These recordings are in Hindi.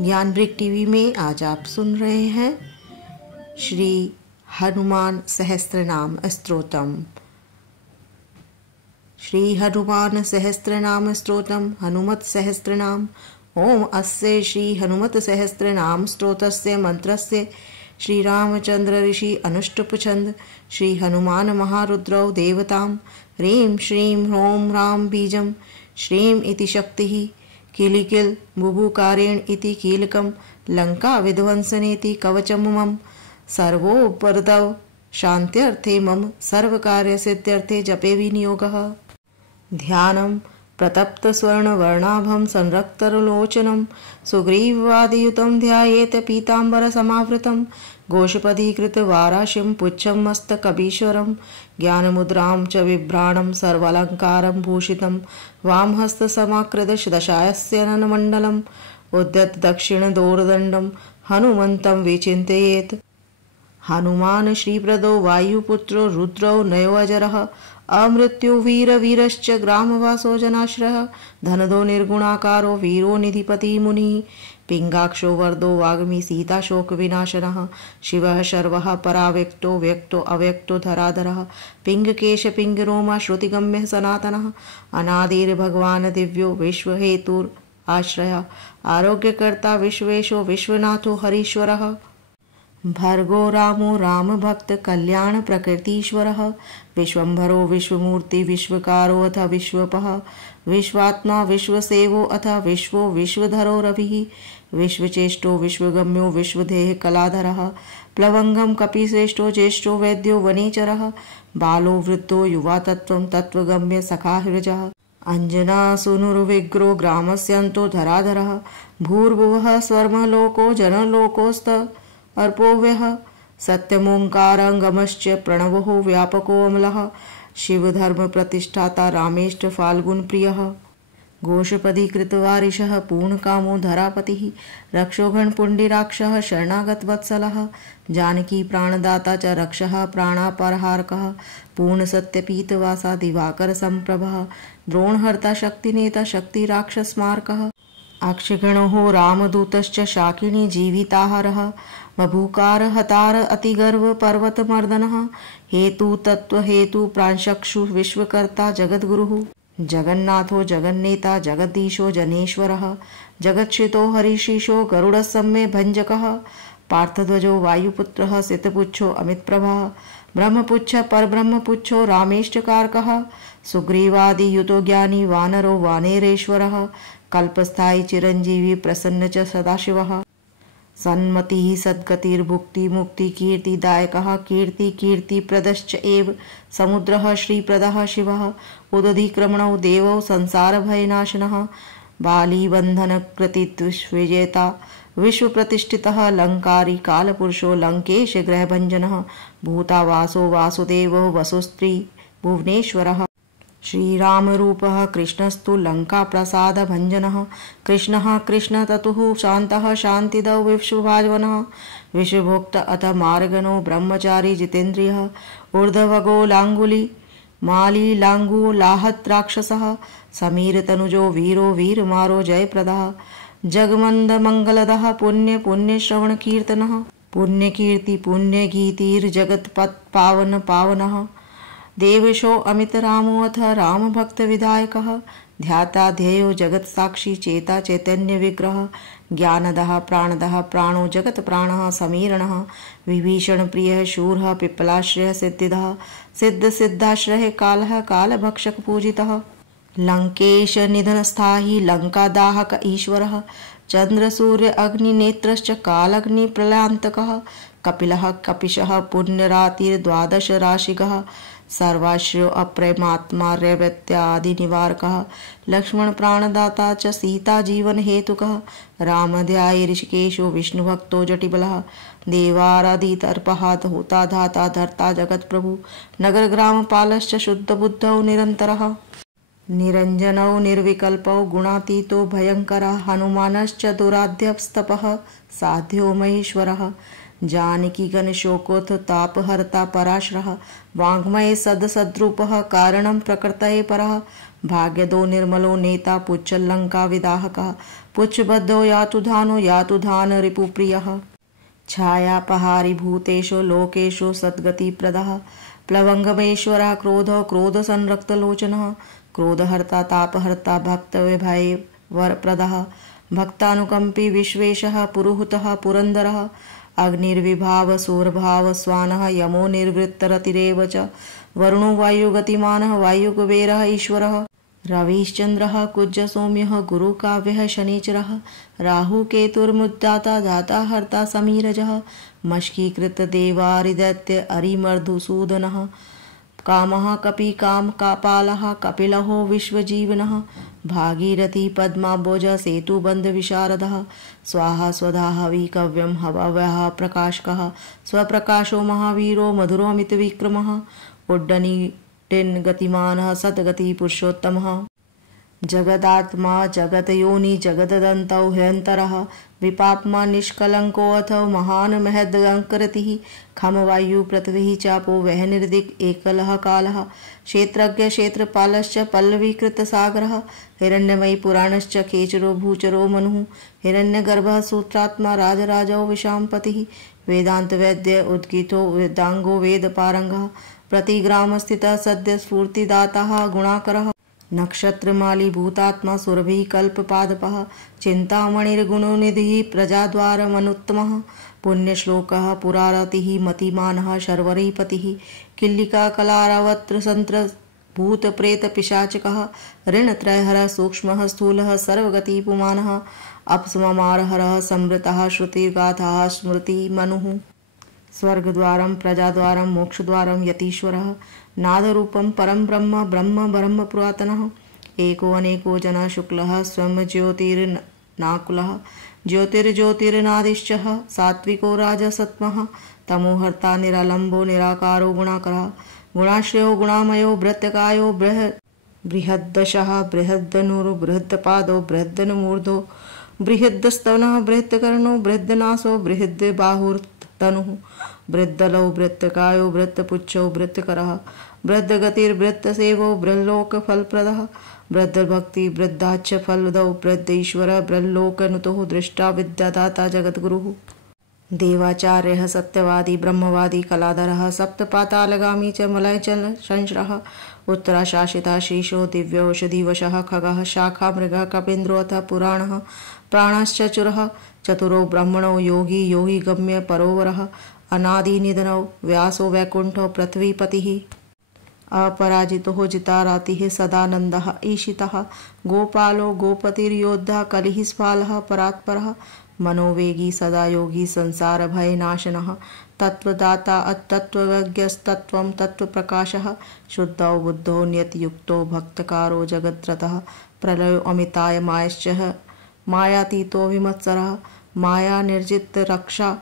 ज्ञानवृक्ष टीवी में आज आप सुन रहे हैं श्री हनुमान सहस्त्रनाम स्तोत्रम। श्री हनुमान सहस्त्रनाम स्तोत्रम हनुमत सहस्त्रनाम। ओम अस्य श्री हनुमत सहस्त्रनाम स्तोत्रस्य मंत्रस्य श्री रामचंद्र ऋषि अनुष्टुप छंद श्री हनुमान महारुद्रौ देवतां ह्रीं श्रीं ह्रौं राम बीजं श्रीं इति शक्तिः किलिकिल बुभुकारेण इति कीलकं लंका विध्वंसनेति कवचं मम सर्वोपरतव शान्त्यर्थे मम सर्वकार्य सिद्ध्यर्थे जपे विनियोगः। ध्यानं प्रतप्त स्वर्ण वर्णाभं संरक्तलोचनं सुग्रीवादियुतं ध्यायेत पीतांबर समावृतं गोशपदीकृत वाराशिं पुच्छं मस्तकबीश्वरं ज्ञानमुद्रां च बिभ्राणं सर्वालंकारं भूषितं वामहस्तसमाकृत दशायस्य ननमण्डलम् उद्यत दक्षिण दोर्दण्डं हनुमन्तं विचिन्तयेत्। हनुमान श्रीप्रदो वायुपुत्रो रुद्रो नयोऽजरः अमृत्यु वीरश्च ग्रामवासो जनाश्रयः धनदो निर्गुणाकारो वीरो निधिपति मुनिः पिंगाक्षो वरदो वाग्मी सीताशोक विनाशनः शिवः शर्वः पराव्यक्तो व्यक्तो अव्यक्तो धराधरः पिंगकेश पिंगरोमा श्रुतिगम्यः सनातनः अनादिर्भगवान् दिव्यो विश्वहेतुर् आश्रयः आरोग्यकर्ता विश्वेशो विश्वनाथो हरीश्वरः भर्गो रामो रामभक्त कल्याण प्रकृतीश्वरः विश्वम्भरो विश्वमूर्ति विश्वकारो अथ विश्वपः विश्वात्मा विश्वसेवो अथ विश्वो विश्वधरो रविः विश्वचेष्टो विश्वगम्यो विश्वदेह कलाधरः प्लवंगम कपिश्रेष्ठो ज्येष्ठो वैद्यो वनेचरः बालो वृद्धो युवा तत्त्वं तत्त्वगम्य सखा हृजः अंजना सुनुर्विग्रो ग्रामस्यन्तो धराधरः भूर्भुवः स्वर्मलोको जनलोकोस्त अर्पोव्यः सत्यमोङ्कारंगमश्च प्रणवो व्यापको अमलः शिवधर्म प्रतिष्ठाता रामेष्ट फाल्गुन प्रियः घोषपदीकृतवारिशः पूर्णकामो धरापतिः रक्षोघन पुण्डिराक्षः शरणागत वत्सलः जानकी प्राणदाता च रक्षः प्राणापरहारकः पूर्णसत्यपीतवासा दिवाकर संप्रभः द्रोणहर्ता शक्तिनेता शक्तिराक्षसमार्कः अक्षगणो रामदूतश्च शाकिनी जीविताहारः बभूकार हतार अतिगर्व पर्वतमर्दनः हेतु तत्व हेतु प्रांशक्षु विश्वकर्ता जगद्गुरुः जगन्नाथो जगन्नेता जगदीशो जनेश्वरः जगत्क्षितो हरिशीशो गरुडसम्मे भंजकः पार्थध्वजो वायुपुत्रः सितपुच्छो अमितप्रभः ब्रह्मपुच्छ परब्रह्मपुच्छो रामेष्टकारकः सुग्रीवादियुतो ज्ञानी वानरो वानेरेश्वरः कल्पस्थायी चिरंजीवी प्रसन्न च सदाशिवः सन्मतिः सद्गतिर्भुक्ति मुक्ति कीर्तिदायकः कीर्ति कीर्तिप्रदश्च एव समुद्रः श्रीप्रदः शिवः उदधिक्रमणो देवो संसारभयनाशनः बालीबन्धनकृतिविजेता विश्वप्रतिष्ठितः लंकारी कालपुरुषो लंकेश गृहभञ्जनः भूतावासो वासुदेवो वसुस्त्री भुवनेश्वरः श्रीरामरूपः कृष्णस्तु लङ्काप्रसादभञ्जनः कृष्णः कृष्णततुः शान्तः शान्तिदौ विश्वभाजवनः विश्वभोक्त अथ मार्गनो ब्रह्मचारी जितेन्द्रियः ऊर्ध्वगो लाङ्गुली माली लाङ्गु लाहत राक्षसः समीरतनुजो वीरो वीरमारो जयप्रदः जगमन्दमङ्गलदः पुण्य पुण्यश्रवणकीर्तनः पुण्यकीर्ति पुण्यगीतिर्जगत्पत् पावन पावनः देवेशो अमित रामो अथ राम भक्त विधायकः ध्याता ध्येयो जगत साक्षी चेता चैतन्य विग्रह ज्ञानदः प्राणदः प्राणो जगत प्राणः समीरणः विभीषण प्रियः शूरः पिप्पलाश्रय सिद्धिदः सिद्ध सिद्धाश्रय कालः कालभक्षक पूजितः लंकेश निधन स्थाही लंकादाहक ईश्वरः चंद्र सूर्य अग्नि नेत्रश्च कालग्नि प्रलयान्तकः कपिलः कपिशः पुण्यरातिर्द्वादश राशिगः सर्वाश्रयो अप्रेमात्मा रैवत्यादि निवारकः लक्ष्मण प्राणदाता च सीता जीवन हेतुकः रामध्यायी ऋषिकेशो विष्णुभक्तो जटिबलः देवाराधितर्पः होता धाता धर्ता जगत प्रभु नगर ग्राम पालश्च शुद्ध बुद्धौ निरन्तरः निरंजनौ निर्विकल्पौ गुणातीतो भयंकरः हनुमानश्च दुराध्यस्तपः साध्यो महेश्वरः जानकी गण शोकोथ तापहर्ता पराशरः वाङ्मये सदसद्रूपः कारणं प्रकृतये परः भाग्यदो निर्मलो नेता पुच्छलंका विदाहकः पुच्छबद्धो यातु धान रिपुप्रियः छायापहारी भूतेषु लोकेषु सद्गतिप्रदः प्लवंगमेश्वरः क्रोधसंरक्तलोचनः क्रोधहर्ता तापहर्ता भक्तविभय वरप्रदः भक्तानुकंपी विश्वेशः पुरुहूतः पुरंदरः अग्निर्विभाव सूर्भाव स्वानः यमो निर्वृत्तरतिरेव च वरुणो वायुगतिमानः वायुकुबेरः ईश्वरः रविश्चन्द्रः कुज्जसौम्यः गुरुकाव्यः शनिचरः राहुकेतुर्मुद्दाता दाता हर्ता समीरजः मष्कीकृतदेवारिदैत्य अरिमर्धुसूदनः कामः कपि कामकापालः कपिलहो विश्वजीवनः भागीरथी पद्माम्बोज सेतुबन्धविशारदः स्वाहा स्वधा हविकव्यं हवव्यः प्रकाशकः स्वप्रकाशो महावीरो मधुरोऽमितविक्रमः उड्डनीटिन् गतिमानः सद्गति पुरुषोत्तमः जगदात्मा जगतयोनि जगददन्तौ ह्यन्तरः विपाप्मा निष्कलङ्कोऽथो महान् महदङ्कृतिः खमवायु प्रतिदिः चापो वह निर्दिक् एकलः कालः क्षेत्रज्ञ क्षेत्रपालश्च पल्लवीकृतसागरः हिरण्यमयी पुराणश्च खेचरो भूचरो मनुः हिरण्यगर्भः सूत्रात्मा राजराजो विशाम्पतिः वेदान्तवैद्य उद्गीतो वेदांगो वेदपारंगः प्रतिग्रामस्थितः सद्य स्फूर्तिदाताः गुणाकरः नक्षत्रमाली भूतात्मा सुरभि कल्पपादपः चिन्तामणिर्गुणनिधिः प्रजाद्वारमनुत्तमः पुण्यश्लोकः पुरारतिः मतिमानः शर्वरीपतिः किल्लिका कलारावत्र सन्त्र भूतप्रेतपिशाचकः ऋणत्रयहरः सूक्ष्मः स्थूलः सर्वगतिपुमानः अपस्ममारहरः समृतः श्रुतिगाथाः स्मृतिमनुः स्वर्गद्वारं प्रजाद्वारं मोक्षद्वारं यतीश्वरः नादरूपं परं ब्रह्म पुरातनः एको अनेको जनः शुक्लः स्वयं ज्योतिर्नाकुलः ज्योतिर्ज्योतिर्नादिश्चः सात्विको राजसत्मः तमोहर्ता निरालंबो निराकारो गुणाकरः गुणाश्रयो गुणामयो भृत्यकायो बृहद्दशः बृहद्दनुरो बृहद्पादो बृहद्दनुमूर्धो बृहद्स्तनः बृहत्कर्णो बृहद्नासो बृहद्बाहुर्तनुः बृहद्दलौ बृहत्कायो बृहत्पुच्छो बृहत्करः बृहद्गतिर्बृहत्सेवो बृहल्लोकफलप्रदः बृहद्भक्ति बृहदाच्च फलदौ बृहद्ईश्वरः बृहल्लोकनुतोः दृष्टा विद्यादाता जगद्गुरुः देवाचार्यः सत्यवादी ब्रह्मवादी कलाधरः सप्तपातालगामी च मलयचल संश्रः उत्तराशासितः शीशो दिव्यौषधिवशः खगः शाखा मृगः कपीन्द्रोऽथ पुराणः प्राणश्चचुरः चतुरो ब्रह्मणो योगी गम्य परोवरः अनादिनिधनौ व्यासो वैकुंठो पृथ्वीपतिः अपराजितो जितारातिः सदानन्दः ईशितः गोपालो गोपतिर्योद्धा कलिः स्फालः परात्परः मनोवेगी सदा योगी संसार भयनाशनः तत्वदाता अतत्त्वज्ञस्तत्त्वं तत्त्वप्रकाशः शुद्धो बुद्धो नियतयुक्तो भक्तकारो जगद्रतः प्रलयो अमिताय मायश्च मायातीतो विमत्सरः माया निर्जित रक्षा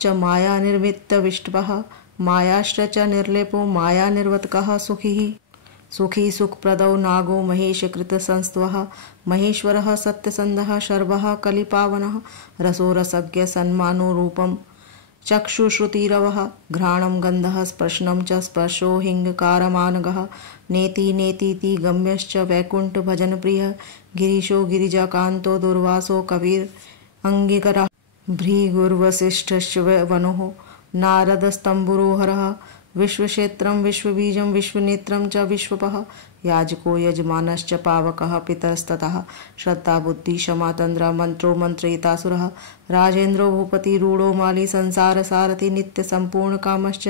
च माया निर्मित विष्टवः मायाश्च च निर्लेपो माया निर्वतकः सुखी सुखप्रदौ नागो महेशकृत संस्तवः महेश्वरः सत्यसन्धः शर्वः कलिपावनः रसो रसज्ञ सन्मानो रूपं चक्षुश्रुतिरवः घ्राणं गन्धः स्पर्शनं च स्पर्शो हिङ्कारमानगः नेति नेतीति गम्यश्च वैकुंठ भजन प्रियः गिरीशो गिरिजाकान्तो दुर्वासो कविर् अंगिकरः भृगुर्वसिष्ठश्च वनुः नारदस्तंबुरोहरः विश्वक्षेत्रं विश्वबीजं विश्वनेत्रं च विश्वपः याजको यजमानश्च पावकः पितरस्ततः श्रद्धा बुद्धि क्षमा तन्द्रा मंत्रो मंत्रयितासुरः राजेन्द्रो भूपति रूढ़ो माली संसार सारथि नित्य संपूर्ण कामश्च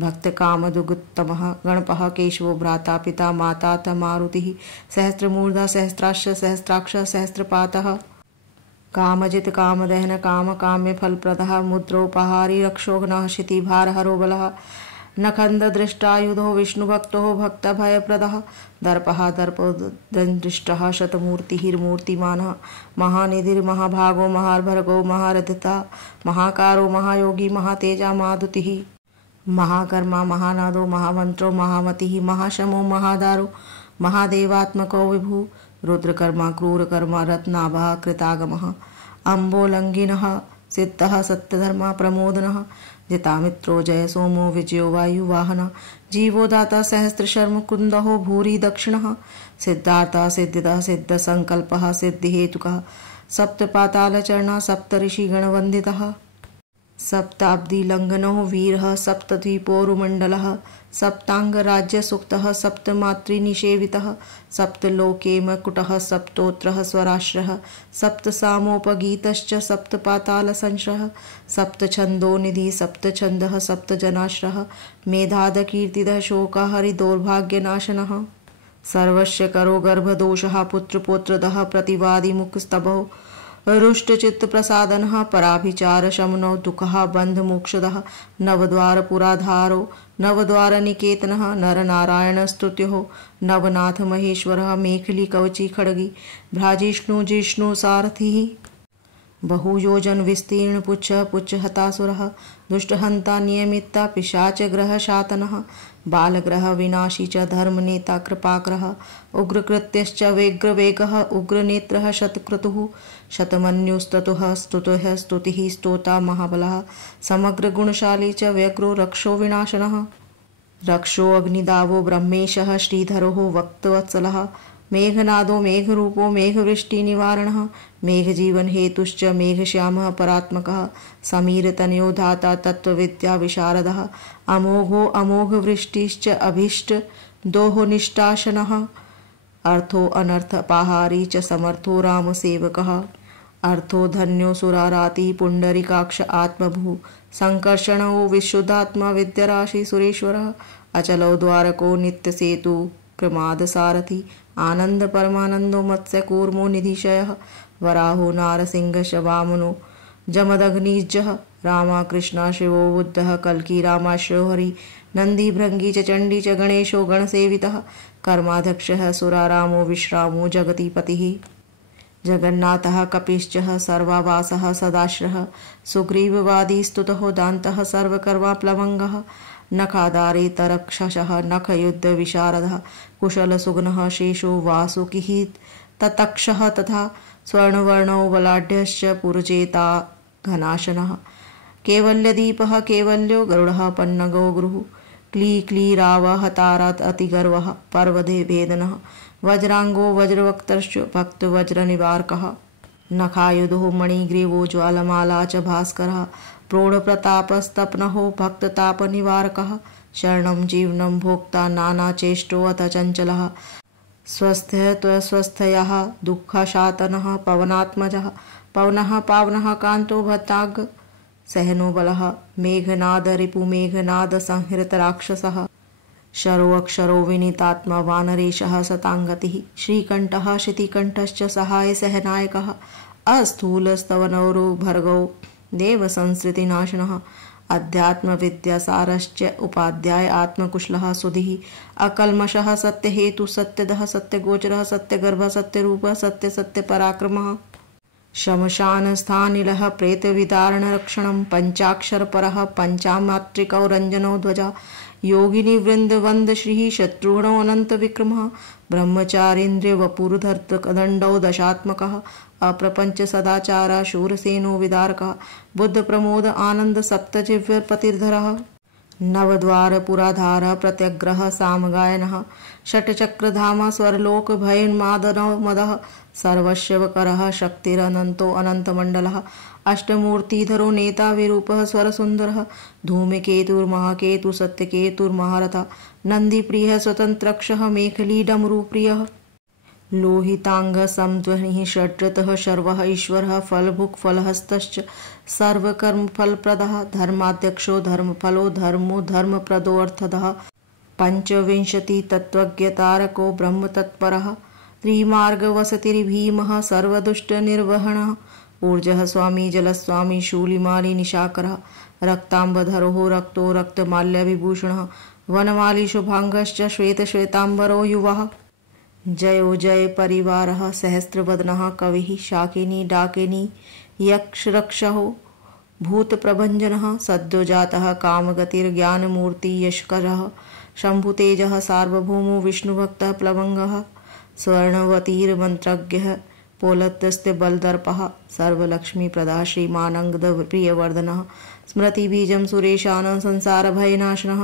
भक्त कामदुगुत्तमः गणपः केशवो भ्राता पिता माता च मारुतिः सहस्रमूर्धा सहस्राक्ष सहस्राक्ष सहस्रपातः कामजित कामदहन काम काम्य फलप्रदः मुद्रोपहारी रक्षोघ्नः क्षितिभारहरो बलः नखंद दृष्टायुधो विष्णुभक्तो भक्तभयप्रदः दर्पः दर्पोदृष्टः शतमूर्तिर्मूर्तिमानः महानिधिर्महाभागो महार्भर्गो महारथिता महाकारो महायोगी महातेजा महादुतिः महाकर्मा महानादो महामंत्रो महामतिः महाशमो महादारो महादेवात्मको विभु रुद्रकर्मा क्रूरकर्मा रत्नाभः कृतागमः अम्बोलंघिनः सिद्धः सत्यधर्मा प्रमोदनः जितामित्रो जय सोमो विजयो वायुवाहन जीवो दाता सहस्रशर्म कुन्दो भूरि दक्षिणः सिद्धार्था सिद्धिदा सिद्ध संकल्पः सिद्धिहेतुकः सप्तपातालचरणः सप्तऋषिगणवन्दितः सप्ताब्दिलङ्घनो वीरः सप्तद्वीपोरुमण्डलः सप्ताङ्गराज्यसुक्तः सप्तमातृनिषेवितः सप्तलोके मकुटः सप्तोत्रः स्वराश्रः सप्तसामोपगीतश्च सप्तपातालसंश्रः सप्तछन्दोनिधिः सप्तछन्दः सप्तजनाश्रः मेधादकीर्तिदः शोकः हरिदौर्भाग्यनाशनः सर्वस्य करो गर्भदोषः पुत्रपौत्रदः प्रतिवादिमुखस्तभो रुष्टचित्तप्रसादनः पराभिचारशमनो दुःखः बन्धमोक्षदः नवद्वारपुराधारो नवद्वारनिकेतनः नरनारायणस्तुत्यो नवनाथमहेश्वरः मेखली खड्गी भ्राजिष्णु सारथिः बहुयोजन विस्तीर्ण पुच्छ हतासुरः दुष्टहंता नियमिता पिशाचग्रह शातनः बालग्रह विनाशी च धर्मनेता कृपाकरः उग्रकृत्यश्च वेग्रवेगः उग्रनेत्रः शतक्रतुः शतमन्युस्ततुः स्तुतः स्तुतिः स्तोता महाबलः समग्रगुणशाली च व्यग्रो रक्षो विनाशनः रक्षो अग्निदावो ब्रह्मेशः श्रीधरो वक्तवत्सलः मेघनादो मेघरूपो मेघवृष्टिनिवारणः मेघजीवनहेतुश्च मेघश्यामः परात्मकः समीरतनयो धाता तत्त्वविद्याविशारदः अमोघो अमोघवृष्टिश्च अभीष्टदोहनिष्टाशनः अर्थो अनर्थपाहारी च समर्थो रामसेवकः अर्थो धन्यो सुराराति पुंडरीकाक्ष आत्मभू संकर्षणो विशुद्धात्मा विद्याराशि सुरेश्वरः अचलो द्वारको नित्यसेतु क्रमाद सारथि आनंद परमानंदो मत्स्य कूर्मो निधिशयः वराहो नारसिंह वामनो जमदग्निजः रामा कृष्णा शिवो बुद्धः कल्की रामाश्रयो हरि नंदी भृंगी च चंडी च गणेशो गणसेवितः कर्माध्यक्षः सुरारामो विश्रामो जगतीपतिः जगन्नाथः कपिश्चः सर्वावासः सदाश्रः सुग्रीववादी स्तुतः दान्तः सर्वकर्माप्लवङ्गः नखादारे तरक्षशः नखयुद्ध विशारदः कुशल सुग्नः शेषो वासुकिः ततक्षः तथा स्वर्णवर्णो बलाढ्यश्च पुरचेता घनाशनः केवल्यदीपः केवल्यो गरुडः पन्नगो गुरुः क्लीरावः तारात् अतिगर्वः पर्वदे भेदनः वज्रांगो वज्रवक्तश्च भक्तवज्रनिवारकः नखायुधो मणिग्रीवो ज्वालमाला च भास्करः प्रौढप्रतापस्तप्नहो भक्ततापनिवारकः शरणं जीवनं भोक्ता नानाचेष्टो अथ चञ्चलः स्वस्थयः दुःखशातनः पवनात्मजः पवनः पावनः कान्तो भक्ताग सहनो बलः मेघनाद रिपुमेघनाद संहृत राक्षसः शरो अक्षरो विनीतात्मा वानरेशः सतांगतिः श्रीकण्ठः शितिकण्ठश्च सहाय सहनायकः अस्थूलस्तवनौरो भर्गो देव संसृतिनाशनः अध्यात्म विद्यासारश्च उपाध्याय आत्मकुशलः सुधिः अकल्मषः सत्यहेतु सत्यदः सत्यगोचरः सत्यगर्भः सत्यरूपः सत्यपराक्रमः शमशानस्थानिलः प्रेतविदारणरक्षणं पञ्चाक्षरपरः पञ्चामात्रिकौ रञ्जनो ध्वजा योगिनी वृंदवंद श्री शत्रुघ्नो अनंत विक्रमः ब्रह्मचारीन्द्रिय वपुर्धर्तकदंडौ दशात्मकः अप्रपंच सदाचार शूरसेनो विदारकः बुद्ध प्रमोद आनंद सप्तजिह्वपतिर्धरः नवद्वार पुराधार प्रत्यग्रह सामगायनः षट्चक्रधामा स्वरलोक भयन्मादनो मदः सर्वस्वकरः शक्तिरनंतो अनंतमंडलः अष्टमूर्तिधरो नेता विरूपः स्वरसुंदरः धूमकेतुर्महाकेतु सत्यकेतुर्महारथः नंदीप्रियः स्वतंत्रक्षः मेखली डमरूप्रियः लोहितांग समध्वनिः षड्रतः शर्वः ईश्वरः फलभुक् फलहस्तश्च सर्वकर्म फलप्रदः धर्माध्यक्षो धर्मफलो धर्मो धर्मप्रदो अर्थदः पंचविंशति तत्त्वज्ञतारको ब्रह्मतत्परः त्रिमार्गवसतिर्भीमः सर्वदुष्टनिर्वहणः ऊर्जः स्वामी जलस्वामी शूलिमाली निशाकरः रक्तांबधरो रक्तो रक्तमाल्यविभूषणः वनमाली शुभांगश्च श्वेतश्वेतांबरो युवः जयो जय परिवारः सहस्रवदनः कविः शाकिनी डाकिनी यक्षरक्षहो भूतप्रभञ्जनः सद्योजातः कामगतिर्ज्ञानमूर्ति यशकरः शम्भुतेजः सार्वभौमो विष्णुभक्तः प्लवंगः स्वर्णवतीर्मन्त्रज्ञः पोलत्यस्ते बलदर्पः सर्वलक्ष्मीप्रदा श्रीमानंद प्रियवर्धनः स्मृतिबीजं सुरेशानः संसारभयनाशनः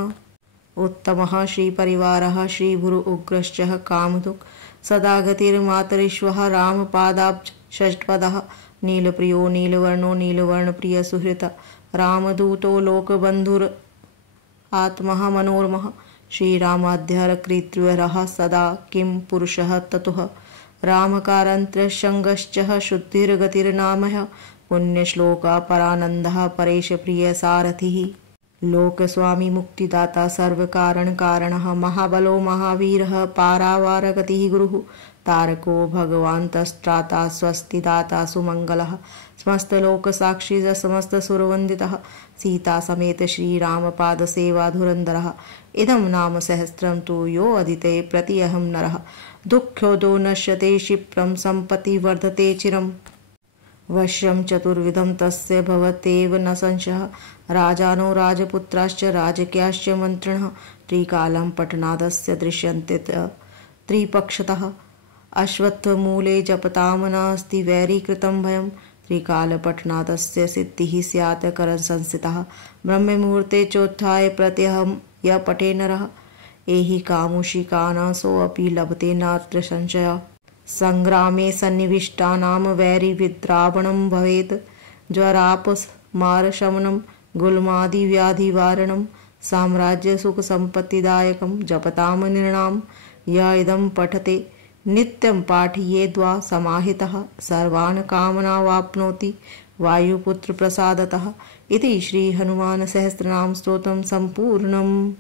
उत्तमः श्रीपरिवारः श्रीभुरु उग्रश्च कामधुक् सदा गतिर्मातरिश्वः रामपादाब्ज षट्पदः नीलप्रियो नीलवर्णो नीलवर्णप्रिय सुहृत रामदूतो लोकबन्धुर आत्मः मनोरमः श्रीरामाध्यरकृत्युरः सदा किं पुरुषः ततुः रामकारन्त्रशङ्गश्च शुद्धिर्गतिर्नामः पुण्यश्लोका परानन्दः परेश प्रिय सारथिः लोकस्वामी मुक्तिदाता सर्वकारण कारणः महाबलो महावीरः पारावारगतिः गुरुः तारको भगवान्तस्त्राता स्वस्तिदाता सुमङ्गलः समस्तलोकसाक्षी समस्त सुरवन्दितः सीता समेत श्रीरामपाद सेवा धुरन्धरः इदं नाम सहस्रं तु यो अदिते प्रत्यहं नरः दुःख्योदो नश्यते क्षिप्रं सम्पत्ति वर्धते चिरम् वश्यं चतुर्विधं तस्य भवत्येव न संशयः राजानो राजपुत्राश्च राजक्याश्च मन्त्रिणः त्रिकालं पठनादस्य दृश्यन्ते त्रिपक्षतः अश्वत्थमूले जपतां नास्ति वैरीकृतं भयं त्रिकालपठनादस्य सिद्धिः स्यात् करसंस्थितः ब्रह्ममुहूर्ते चोत्थाय प्रत्यहं य पठे नरः एहि कामुषिकानां सोऽपि लभते नात्र संशयः संग्रामे सन्निविष्टानां वैरिविद्रावणं भवेत् ज्वरापस्मारशमनं गुल्मादिव्याधिवारणं साम्राज्यसुखसम्पत्तिदायकं जपतां नृणां य इदं पठते नित्यं पाठयेद्वा समाहितः सर्वान् कामनावाप्नोति वायुपुत्रप्रसादतः इति श्री हनुमान सहस्त्रनाम स्तोत्रम संपूर्णम।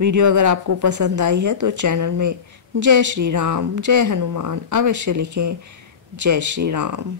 वीडियो अगर आपको पसंद आई है तो चैनल में जय श्री राम जय हनुमान अवश्य लिखें। जय श्री राम।